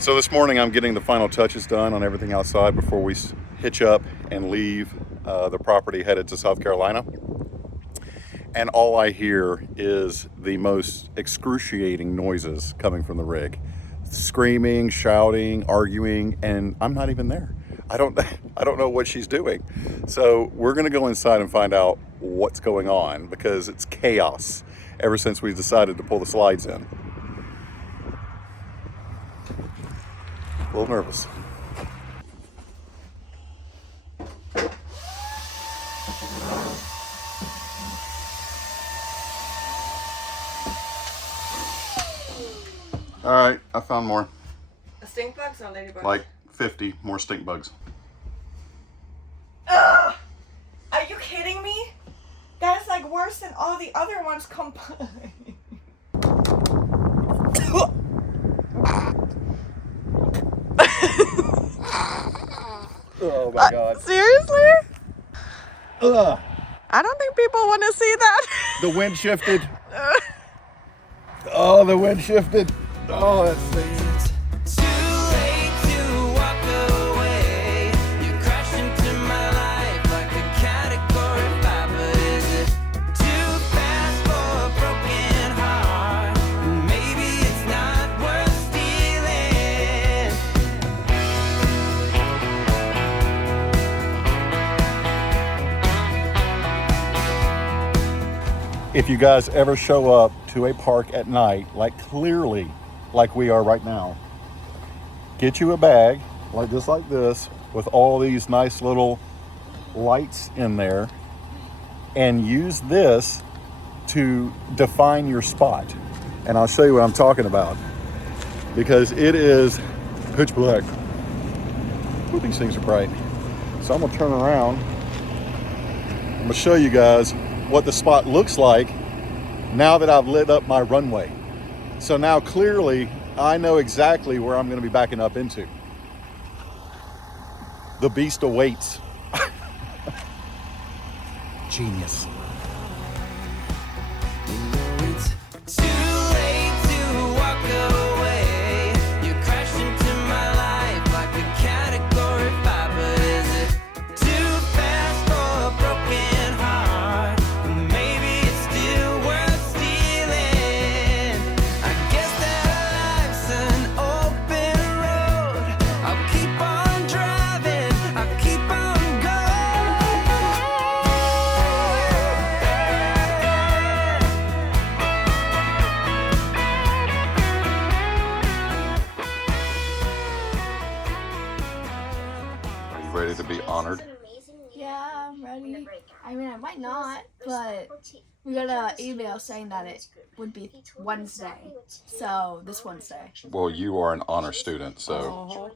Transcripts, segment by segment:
So this morning I'm getting the final touches done on everything outside before we hitch up and leave the property headed to South Carolina. And all I hear is the most excruciating noises coming from the rig. Screaming, shouting, arguing, and I'm not even there. I don't know what she's doing. So we're gonna go inside and find out what's going on because it's chaos ever since we decided to pull the slides in. A little nervous. All right, I found more. Stink bugs or ladybugs? Like 50 more stink bugs. Ugh! Are you kidding me? That is like worse than all the other ones combined. Oh my God. Seriously? Ugh. I don't think people want to see that. The wind shifted. Oh, the wind shifted. Oh, that stinks. If you guys ever show up to a park at night, like clearly like we are right now, get you a bag like just like this with all these nice little lights in there and use this to define your spot. And I'll show you what I'm talking about because it is pitch black. Ooh, these things are bright. So I'm gonna turn around. I'm gonna show you guys what the spot looks like now that I've lit up my runway. So now clearly I know exactly where I'm going to be backing up into. The beast awaits. Genius. Ready to be honored? Yeah, I'm ready. I mean, I might not, but we got an email saying that it would be Wednesday. So, this Wednesday. Well, you are an honor student, so.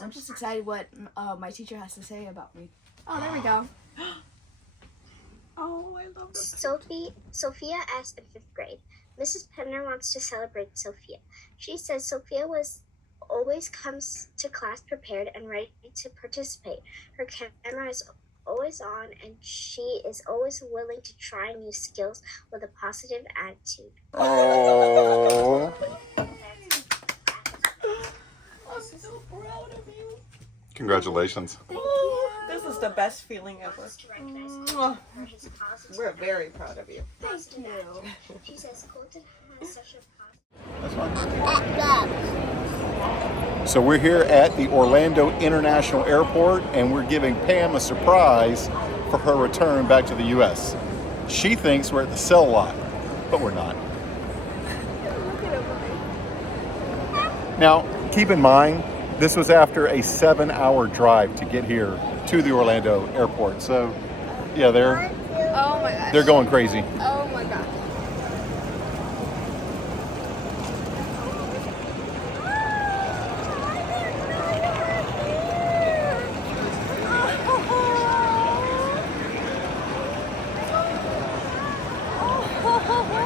I'm just excited what my teacher has to say about me. Oh, there we go. Oh, I love this. Sophia asked in 5th grade. Mrs. Penner wants to celebrate Sophia. She says Sophia always comes to class prepared and ready to participate. Her camera is always on and she is always willing to try new skills with a positive attitude. Oh. I'm so proud of you. Congratulations. This is the best feeling ever. We're very proud of you. Thank you. She says Colton has such a That's fine. So we're here at the Orlando International Airport and we're giving Pam a surprise for her return back to the U.S. She thinks we're at the Cell Lot, but we're not. Now, keep in mind, this was after a 7-hour drive to get here to the Orlando Airport. So, yeah, they're going crazy. Oh my gosh.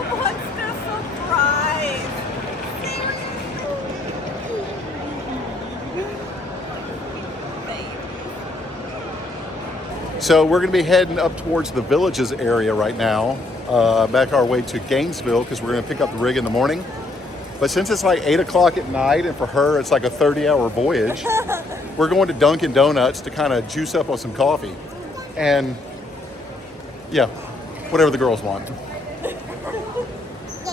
What's the surprise? So we're going to be heading up towards the Villages area right now, back our way to Gainesville because we're going to pick up the rig in the morning. But since it's like 8 o'clock at night, and for her it's like a 30-hour voyage, we're going to Dunkin' Donuts to kind of juice up on some coffee. And yeah, whatever the girls want.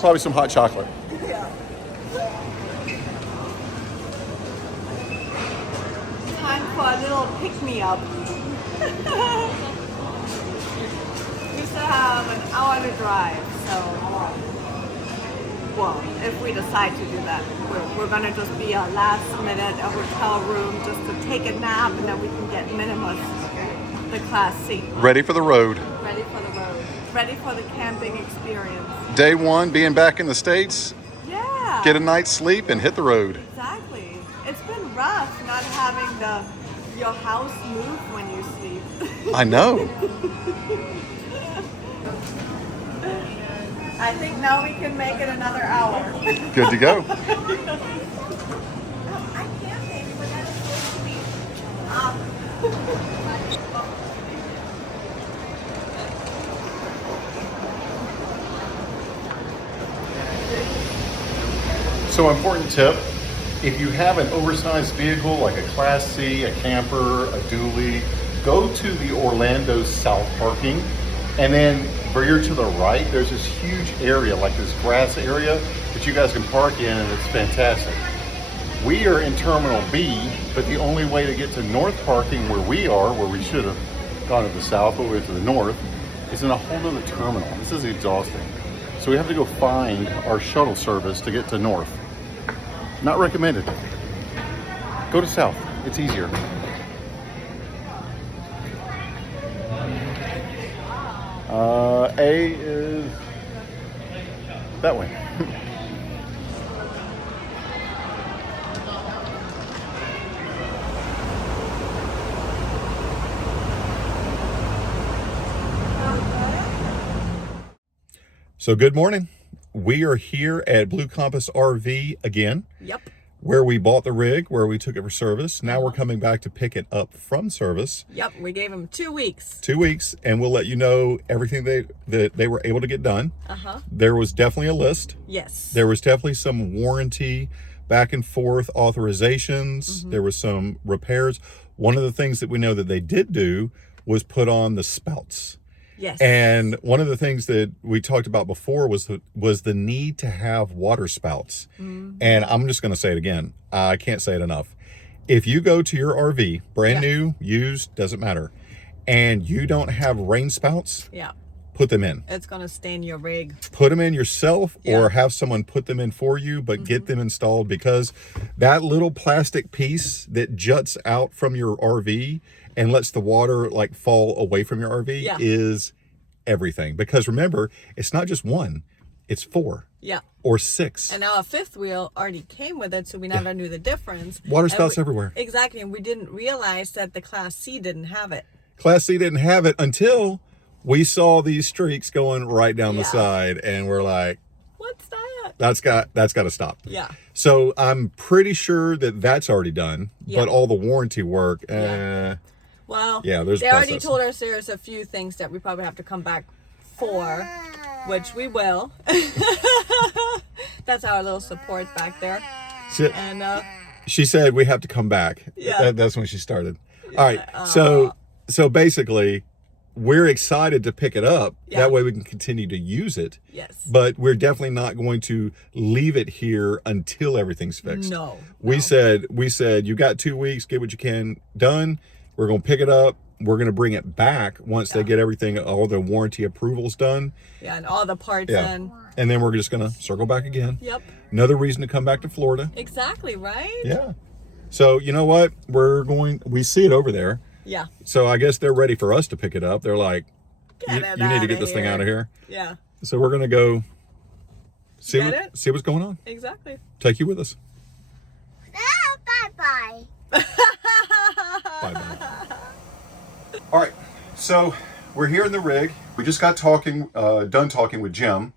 Probably some hot chocolate. Yeah. Time for a little pick-me-up. We still have an hour to drive, so, well, if we decide to do that, we're gonna just be a last minute a hotel room just to take a nap, and then we can get Minimus, the Class C. Ready for the road. Ready for the road. Ready for the camping experience. Day one, being back in the States, Yeah. get a night's sleep and hit the road. Exactly. It's been rough not having your house move when you sleep. I know. I think now we can make it another hour. Good to go. I can't think, but that is so sweet. So, important tip, if you have an oversized vehicle like a Class C, a camper, a dually, go to the Orlando South parking, and then veer to the right. There's this huge area, like this grass area, that you guys can park in, and it's fantastic. We are in Terminal B, but the only way to get to North parking where we are, where we should have gone to the south, but we're to the north, is in a whole other terminal. This is exhausting. So we have to go find our shuttle service to get to North. Not recommended. Go to South. It's easier. A is that way. So good morning. We are here at Blue Compass RV again. Yep. Where we bought the rig, where we took it for service. Now we're coming back to pick it up from service. Yep. We gave them 2 weeks. 2 weeks, and we'll let you know everything that they were able to get done. There was definitely a list. Yes. There was definitely some warranty, back and forth authorizations. There was some repairs. One of the things that we know that they did do was put on the spouts. Yes. And one of the things that we talked about before was the need to have water spouts. And I'm just going to say it again. I can't say it enough. If you go to your RV, brand new, used, doesn't matter, and you don't have rain spouts, Yeah. put them in. It's gonna stain your rig. Put them in yourself Yeah. or have someone put them in for you, but get them installed, because that little plastic piece that juts out from your RV and lets the water like fall away from your RV is everything. Because remember, it's not just one, it's 4 Yeah. or 6. And now a fifth wheel already came with it, so we never knew the difference. Water And spouts everywhere. Exactly, and we didn't realize that the Class C didn't have it. Class C didn't have it until we saw these streaks going right down the Yeah. side, and we're like, What's that? that's got to stop. Yeah. So I'm pretty sure that that's already done, Yeah. but all the warranty work, Well, there's they already process. told us there's a few things that we probably have to come back for, which we will. That's our little support back there. And She said we have to come back. Yeah. That's when she started. All right. So basically, we're excited to pick it up. Yeah. That way we can continue to use it. yes. But we're definitely not going to leave it here until everything's fixed. No. We said you got 2 weeks, get what you can done. We're going to pick it up. We're going to bring it back once they get everything, all the warranty approvals done. Yeah, and all the parts Yeah. in. And then we're just going to circle back again. Yep. Another reason to come back to Florida. Exactly, right? Yeah. So you know what? We see it over there. Yeah. So I guess they're ready for us to pick it up. They're like, Get you it need to outta get this thing here." out of here. Yeah. So we're going to go see Get it? see what's going on. Exactly. Take you with us. Bye-bye. Bye-bye. All right, so we're here in the rig. We just got done talking with Jim.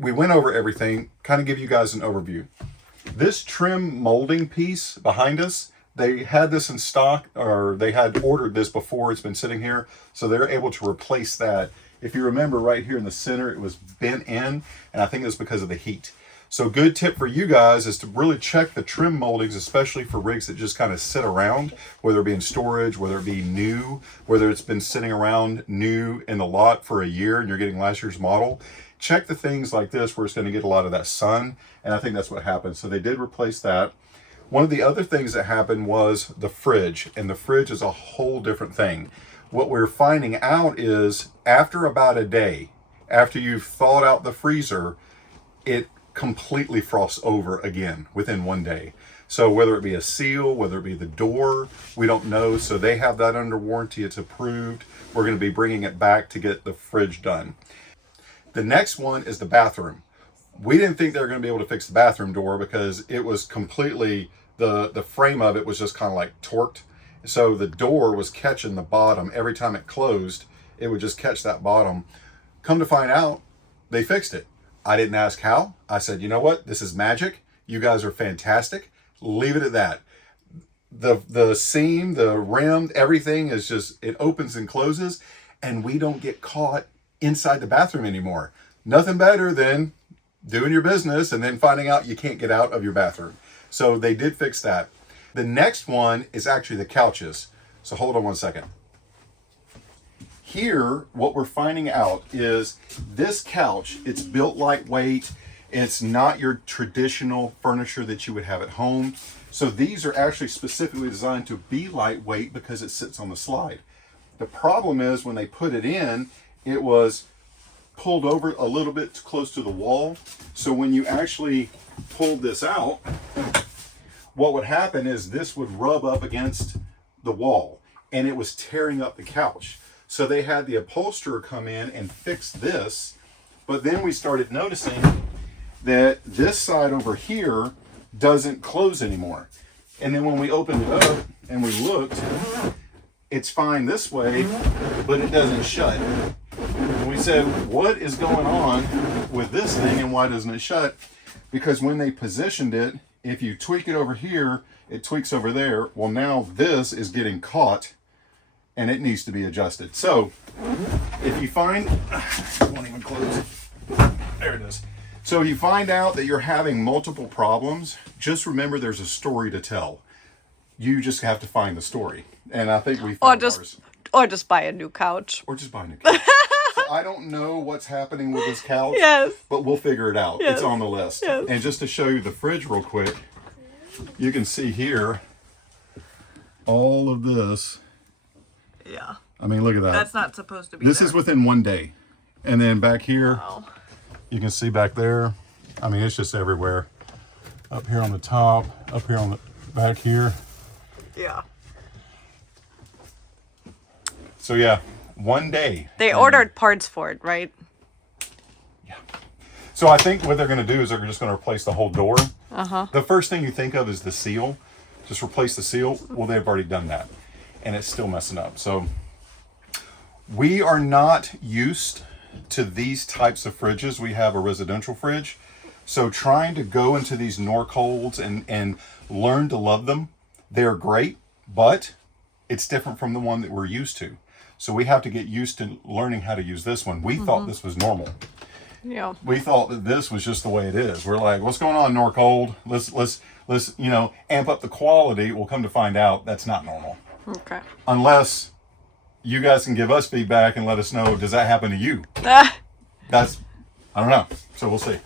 We went over everything, kind of give you guys an overview. This trim molding piece behind us, they had this in stock, or they had ordered this before. It's been sitting here, so they're able to replace that. If you remember, right here in the center, it was bent in, and I think it's because of the heat. So good tip for you guys is to really check the trim moldings, especially for rigs that just kind of sit around, whether it be in storage, whether it be new, whether it's been sitting around new in the lot for a year and you're getting last year's model. Check the things like this where it's going to get a lot of that sun, and I think that's what happened. So they did replace that. One of the other things that happened was the fridge, and the fridge is a whole different thing. What we're finding out is after about a day, after you've thawed out the freezer, it completely frosts over again within 1 day. So whether it be a seal, whether it be the door, we don't know. So they have that under warranty. It's approved. We're going to be bringing it back to get the fridge done. The next one is the bathroom. We didn't think they were going to be able to fix the bathroom door because it was completely, the frame of it was just kind of like torqued. So the door was catching the bottom. Every time it closed, it would just catch that bottom. Come to find out, they fixed it. I didn't ask how. I said, you know what? This is magic. You guys are fantastic. Leave it at that. The seam, the rim, everything is just, it opens and closes, and we don't get caught inside the bathroom anymore. Nothing better than doing your business and then finding out you can't get out of your bathroom. So they did fix that. The next one is actually the couches. So hold on one second. Here, what we're finding out is this couch, it's built lightweight. It's not your traditional furniture that you would have at home. So these are actually specifically designed to be lightweight because it sits on the slide. The problem is when they put it in, it was pulled over a little bit close to the wall. So when you actually pulled this out, what would happen is this would rub up against the wall and it was tearing up the couch. So they had the upholsterer come in and fix this, but then we started noticing that this side over here doesn't close anymore. And then when we opened it up and we looked, it's fine this way, but it doesn't shut. And we said, what is going on with this thing and why doesn't it shut? Because when they positioned it, if you tweak it over here, it tweaks over there. Well, now this is getting caught and it needs to be adjusted. So if you find, it won't even close. There it is. So if you find out that you're having multiple problems, just remember there's a story to tell. You just have to find the story. And I think we found ours. Or just buy a new couch. Or just buy a new couch. So I don't know what's happening with this couch, Yes. but we'll figure it out. Yes. It's on the list. Yes. And just to show you the fridge real quick, you can see here all of this. Yeah. I mean, look at that. That's not supposed to be This there. is within 1 day. And then back here, Wow. you can see back there. I mean, it's just everywhere. Up here on the top, up here on the back here. Yeah. So yeah, 1 day. They ordered parts for it, right? So I think what they're going to do is they're just going to replace the whole door. Uh-huh. The first thing you think of is the seal. Just replace the seal. Well, they've already done that. And it's still messing up. So we are not used to these types of fridges. We have a residential fridge. So trying to go into these Norcolds and learn to love them, they're great, but it's different from the one that we're used to. So we have to get used to learning how to use this one. We thought this was normal. Yeah. We thought that this was just the way it is. We're like, what's going on, Norcold? Let's amp up the quality. We'll come to find out that's not normal. Okay. Unless you guys can give us feedback and let us know, does that happen to you? I don't know. So we'll see.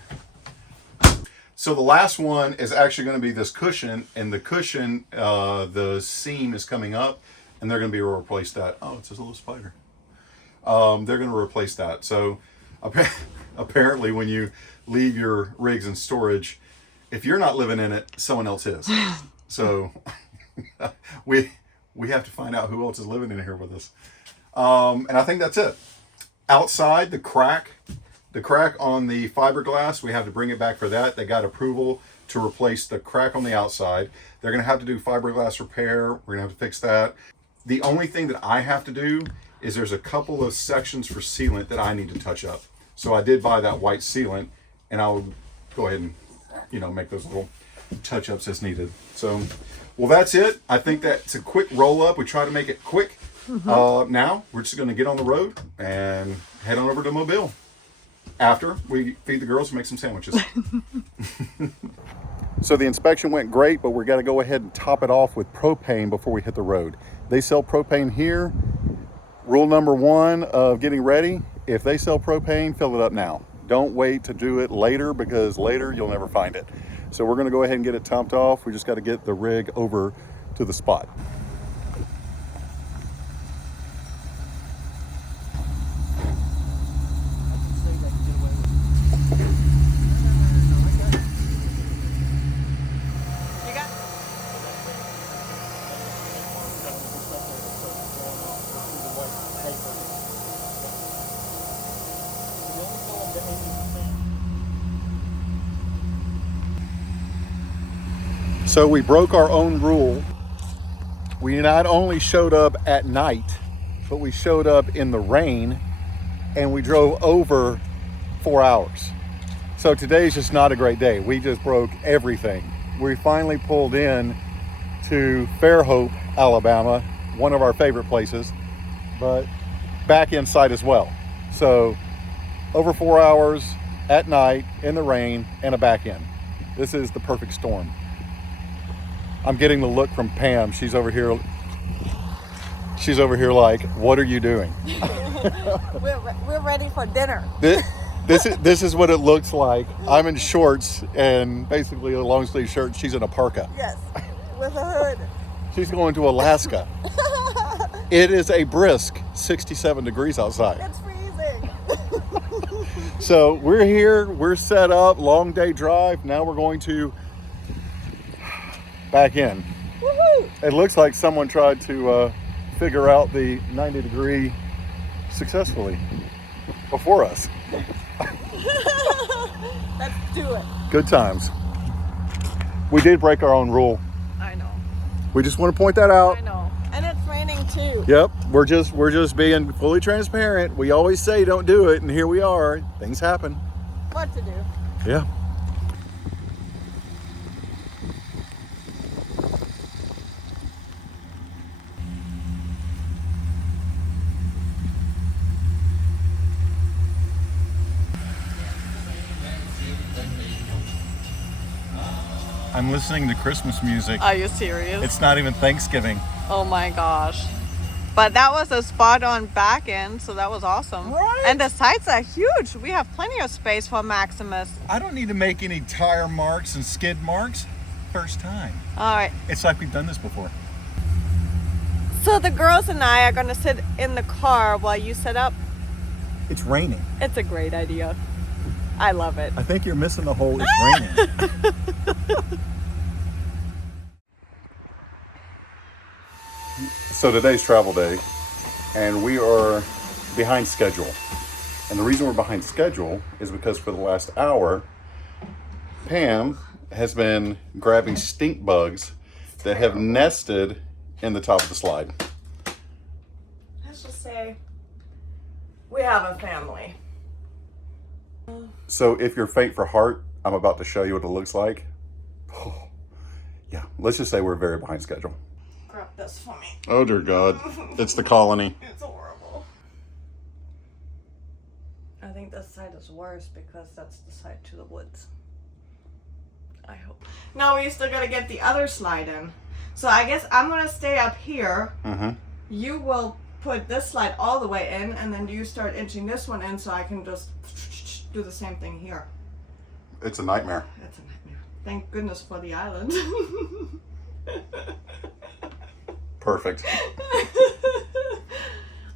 So the last one is actually going to be this cushion, and the cushion, the seam is coming up, and they're going to be replace that. Oh, it's a little spider. They're going to replace that. So apparently when you leave your rigs in storage, if you're not living in it, someone else is. So we have to find out who else is living in here with us. And I think that's it. Outside, the crack on the fiberglass, we have to bring it back for that. They got approval to replace the crack on the outside. They're going to have to do fiberglass repair. We're going to have to fix that. The only thing that I have to do is there's a couple of sections for sealant that I need to touch up. So I did buy that white sealant, and I'll go ahead and, make those little touch-ups as needed. So, well, that's it. I think that's a quick roll-up. We try to make it quick. Now, we're just going to get on the road and head on over to Mobile. After we feed the girls and make some sandwiches. So the inspection went great, but we're gonna go ahead and top it off with propane before we hit the road. They sell propane here. Rule number 1 of getting ready, if they sell propane, fill it up now. Don't wait to do it later, because later you'll never find it. So we're gonna go ahead and get it topped off. We just gotta get the rig over to the spot. So we broke our own rule. We not only showed up at night, but we showed up in the rain, and we drove over 4 hours. So today's just not a great day. We just broke everything. We finally pulled in to Fairhope, Alabama, one of our favorite places, but back inside as well. So over 4 hours at night in the rain and a back end. This is the perfect storm. I'm getting the look from Pam. She's over here like, what are you doing? We're ready for dinner. This is what it looks like. I'm in shorts and basically a long sleeve shirt. She's in a parka. Yes, with a hood. She's going to Alaska. It is a brisk 67 degrees outside. It's freezing. So we're here, we're set up, long day drive. Now we're going to back in. Woohoo! It looks like someone tried to figure out the 90-degree successfully before us. Let's do it. Good times. We did break our own rule. I know. We just want to point that out. I know. And it's raining too. Yep, we're just being fully transparent. We always say don't do it, and here we are. Things happen. What to do? Yeah. I'm listening to Christmas music. Are you serious? It's not even Thanksgiving. Oh my gosh. But that was a spot on back end, so that was awesome. Right? And the sides are huge. We have plenty of space for Maximus. I don't need to make any tire marks and skid marks. First time. All right. It's like we've done this before. So the girls and I are gonna sit in the car while you set up. It's raining. It's a great idea. I love it. I think you're missing the whole it's raining. So today's travel day, and we are behind schedule. And the reason we're behind schedule is because for the last hour, Pam has been grabbing stink bugs that have nested in the top of the slide. Let's just say we have a family. So if you're faint for heart, I'm about to show you what it looks like. Oh, yeah, let's just say we're very behind schedule. Grab this for me. Oh dear God, it's the colony. It's horrible. I think this side is worse because that's the side to the woods. I hope. No, we still gotta get the other slide in. So I guess I'm gonna stay up here. Mm-hmm. You will put this slide all the way in, and then you start inching this one in so I can just do the same thing here. It's a nightmare. It's a nightmare. Thank goodness for the island. Perfect.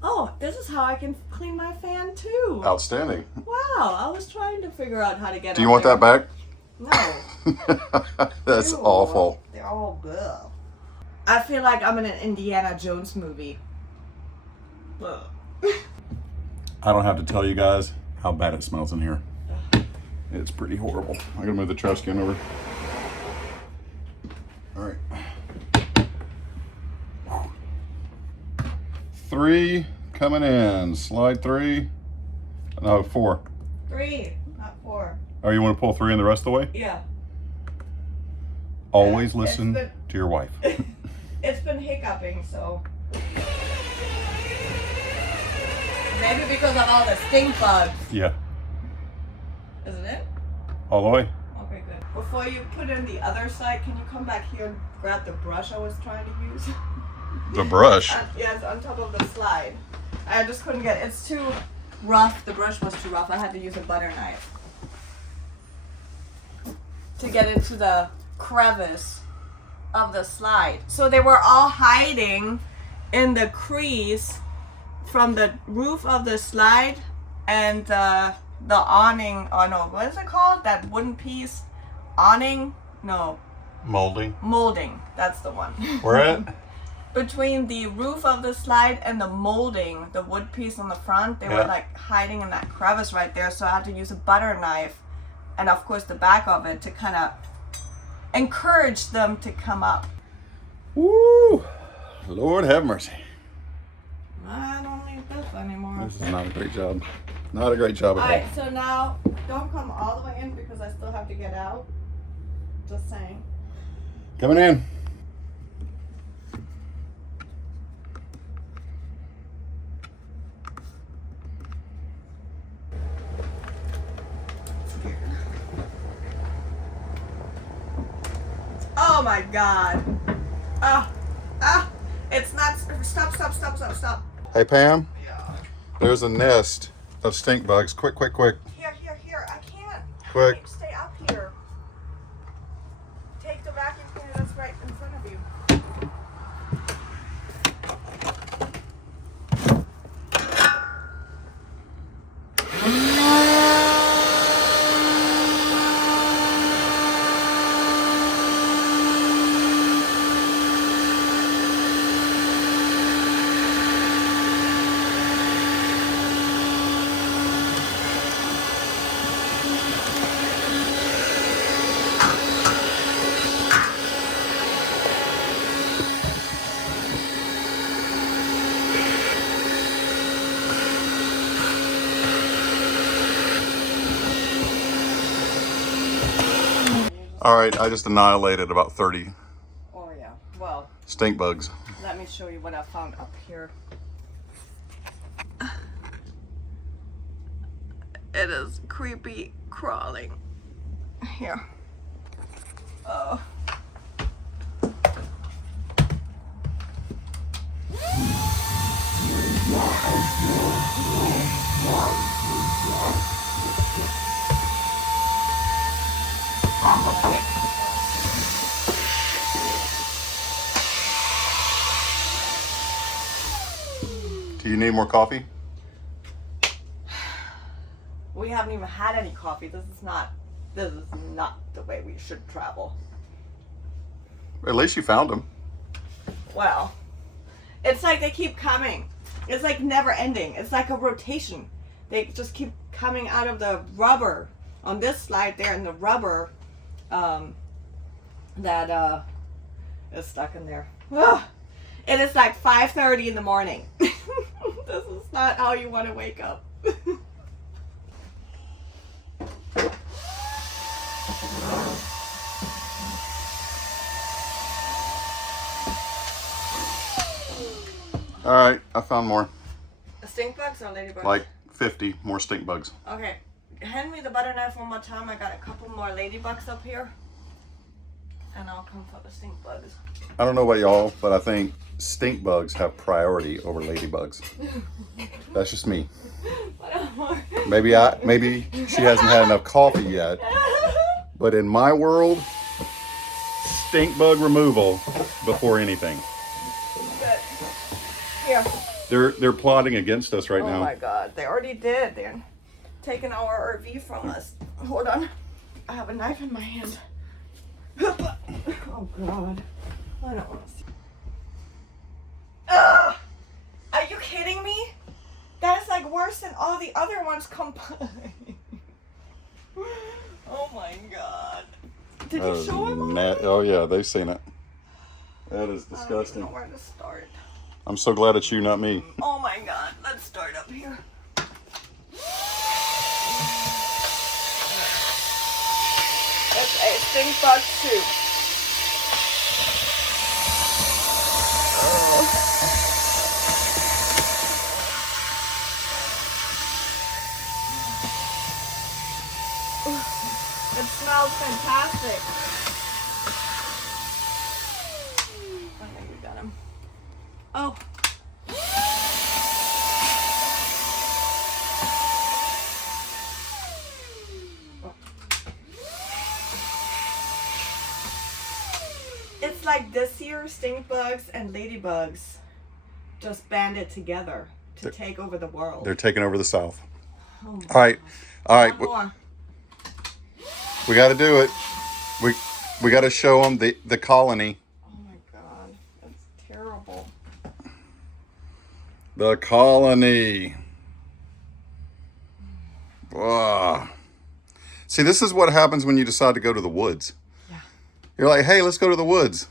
Oh, this is how I can clean my fan too. Outstanding. Wow, I was trying to figure out how to get it. Do you want that back? No. That's Ew. awful. They're all good. I feel like I'm in an Indiana Jones movie. Ugh. I don't have to tell you guys how bad it smells in here. It's pretty horrible. I'm gonna move the trash can over. All right. 3 coming in. Slide 3. No, 4. 3, not 4. Oh, you want to pull 3 in the rest of the way? Yeah. Always It's listen been- to your wife. It's been hiccuping, so. Maybe because of all the stink bugs. Yeah. Isn't it? All the way. Okay, good. Before you put in the other side, can you come back here and grab the brush I was trying to use? The brush. Yeah, it's on top of the slide. I just couldn't get it. It's too rough. The brush was too rough. I had to use a butter knife to get into the crevice of the slide. So they were all hiding in the crease from the roof of the slide and the awning. Oh no, what is it called? That wooden piece? Awning? No. Molding. Molding. That's the one. Where at? Between the roof of the slide and the molding, the wood piece on the front, they were like hiding in that crevice right there. So I had to use a butter knife and of course the back of it to kind of encourage them to come up. Woo! Lord have mercy. I don't need this anymore. This is not a great job. Not a great job at all. Alright, so now don't come all the way in because I still have to get out. Just saying. Coming in. Oh my god. It's not. Stop. Hey Pam, there's a nest of stink bugs. Quick. Here. I can't. Quick. Stay up here. Take the vacuum cleaner that's right in front of you. All right, I just annihilated about 30 Oh yeah. Well, stink bugs. let me show you what I found up here. It is creepy crawling. Here. Oh. Do you need more coffee? We haven't even had any coffee. This is not the way we should travel. At least you found them. Well, it's like they keep coming. It's like never ending. It's like a rotation. They just keep coming out of the rubber on this slide there, and the rubber that is stuck in there. Ugh. It is like 5:30 in the morning. This is not how you want to wake up. All right, I found more. Stink bugs or ladybugs? Like 50 more stink bugs. Okay, hand me the butter knife one more time. I got a couple more ladybugs up here. And I'll come for the stink bugs. I don't know about y'all, but I think stink bugs have priority over ladybugs. That's just me. Maybe she hasn't had enough coffee yet. But in my world, stink bug removal before anything. Here. They're plotting against us right now. Oh my god, they already did. They're taking our RV from us. Hold on. I have a knife in my hand. Oh god. I don't want to see. Ugh! Are you kidding me? That is like worse than all the other ones combined. Oh my god. Did you show him? Oh yeah, they've seen it. That is I don't disgusting. even know where to start. I'm so glad it's you, not me. Oh my god. Let's start up here. It's a stink bug soup. smells fantastic. I think we got him. Oh. It's like this year stink bugs and ladybugs just banded together to take over the world. They're taking over the South. Oh my All right. All right. God. More. We got to do it. We got to show them the colony. Oh my God. That's terrible. The colony. Wow. See, this is what happens when you decide to go to the woods. Yeah. You're like, hey, let's go to the woods.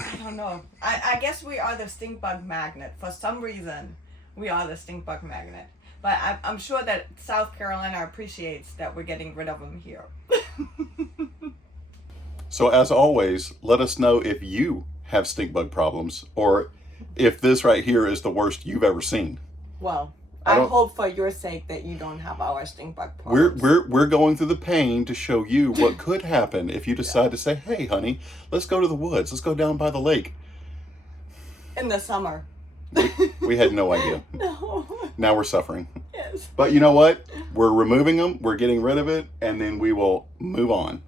I don't know. I guess we are the stink bug magnet. For some reason, we are the stink bug magnet. But I'm sure that South Carolina appreciates that we're getting rid of them here. So as always, let us know if you have stink bug problems or if this right here is the worst you've ever seen. Well, I I don't- hope for your sake that you don't have our stink bug problems. We're going through the pain to show you what could happen if you decide to say, hey, honey, let's go to the woods. Let's go down by the lake. In the summer. We had no idea. No. Now we're suffering. Yes. But you know what? We're removing them. We're getting rid of it. And then we will move on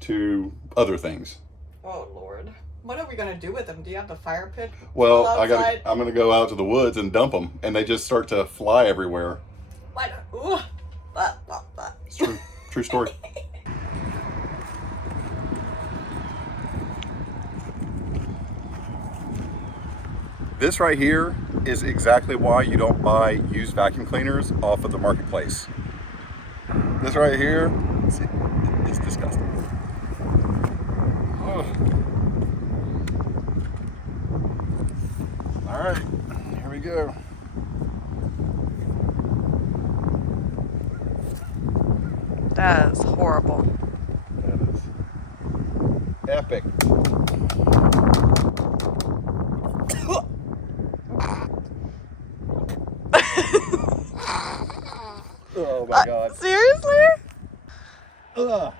to other things. Oh, Lord. What are we going to do with them? Do you have the fire pit? Well, full outside? I'm going to go out to the woods and dump them. And they just start to fly everywhere. Why don't... Ooh. Blah. It's true. True story. This right here is exactly why you don't buy used vacuum cleaners off of the marketplace. This right here is disgusting. Ugh. All right, here we go. That is horrible. That is epic. Oh my God. Seriously? Ugh.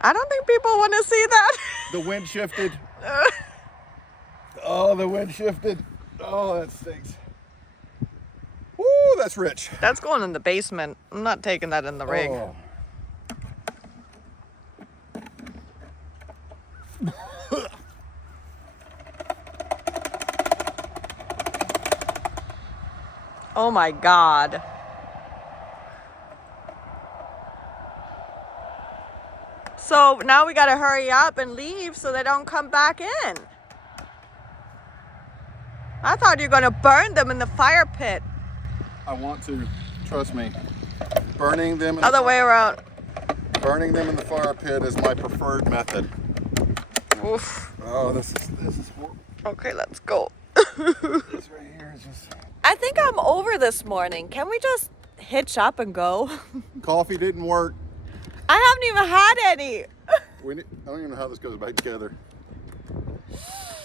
I don't think people want to see that. The wind shifted. Oh, the wind shifted. Oh, that stinks. Woo, that's rich. That's going in the basement. I'm not taking that in the rig. Oh. Oh my God. So now we gotta hurry up and leave so they don't come back in. I thought you were gonna burn them in the fire pit. I want to. Trust me. Burning them. Other way around. Burning them in the fire pit is my preferred method. Oof. Oh, this is horrible. Okay, let's go. This right here is just. I think I'm over this morning. Can we just hitch up and go? Coffee didn't work. I haven't even had any. I don't even know how this goes back together.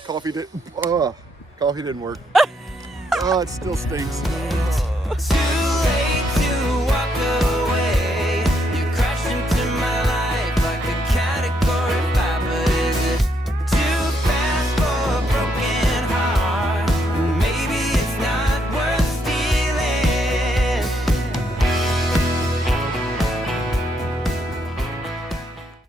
Coffee didn't work. Oh, it still stinks. Too late to walk away.